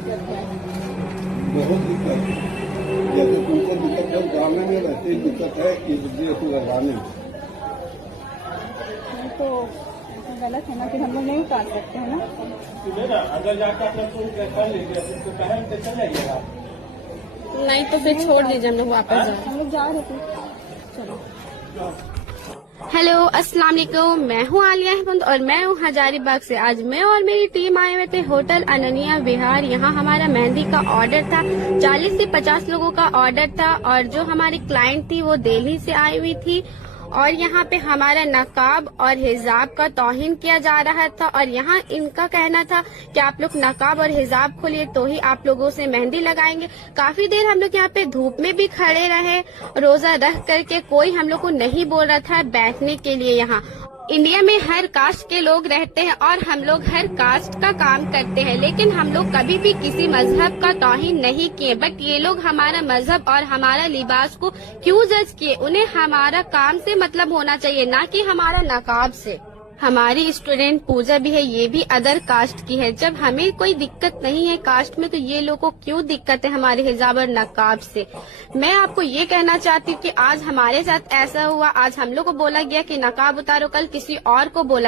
दिक्कत है? बहुत दिक्कत है। जैसे तुमको दिक्कत है जाने में, वैसे ही दिक्कत है कि लगाने में। नहीं तो गलत है ना, फिर हम लोग नहीं उतार सकते हैं ना। अगर जाकर आप लोग कर लीजिए, उसको पहन के चल जाइएगा। नहीं तो फिर छोड़ दीजिए, हम लोग वापस जाए। हम लोग जा रहे थे। चलो। हेलो, अस्सलाम वालेकुम। मैं हूँ आलिया अहमद और मैं हूँ हजारीबाग से। आज मैं और मेरी टीम आए हुए थे होटल अननिया विहार। यहाँ हमारा मेहंदी का ऑर्डर था। 40 से 50 लोगों का ऑर्डर था और जो हमारी क्लाइंट थी वो दिल्ली से आई हुई थी और यहाँ पे हमारा नकाब और हिजाब का तौहीन किया जा रहा था और यहाँ इनका कहना था कि आप लोग नकाब और हिजाब खोलिए तो ही आप लोगों से मेहंदी लगाएंगे। काफी देर हम लोग यहाँ पे धूप में भी खड़े रहे, रोजा रख करके। कोई हम लोग को नहीं बोल रहा था बैठने के लिए। यहाँ इंडिया में हर कास्ट के लोग रहते हैं और हम लोग हर कास्ट का काम करते हैं, लेकिन हम लोग कभी भी किसी मजहब का तौहीन नहीं किए। बट ये लोग हमारा मजहब और हमारा लिबास को क्यों जज किए? उन्हें हमारा काम से मतलब होना चाहिए, ना कि हमारा नकाब से। हमारी स्टूडेंट पूजा भी है, ये भी अदर कास्ट की है। जब हमें कोई दिक्कत नहीं है कास्ट में, तो ये लोगों को क्यों दिक्कत है हमारे हिजाब और नकाब से? मैं आपको ये कहना चाहती हूँ कि आज हमारे साथ ऐसा हुआ। आज हम लोग को बोला गया कि नकाब उतारो, कल किसी और को बोला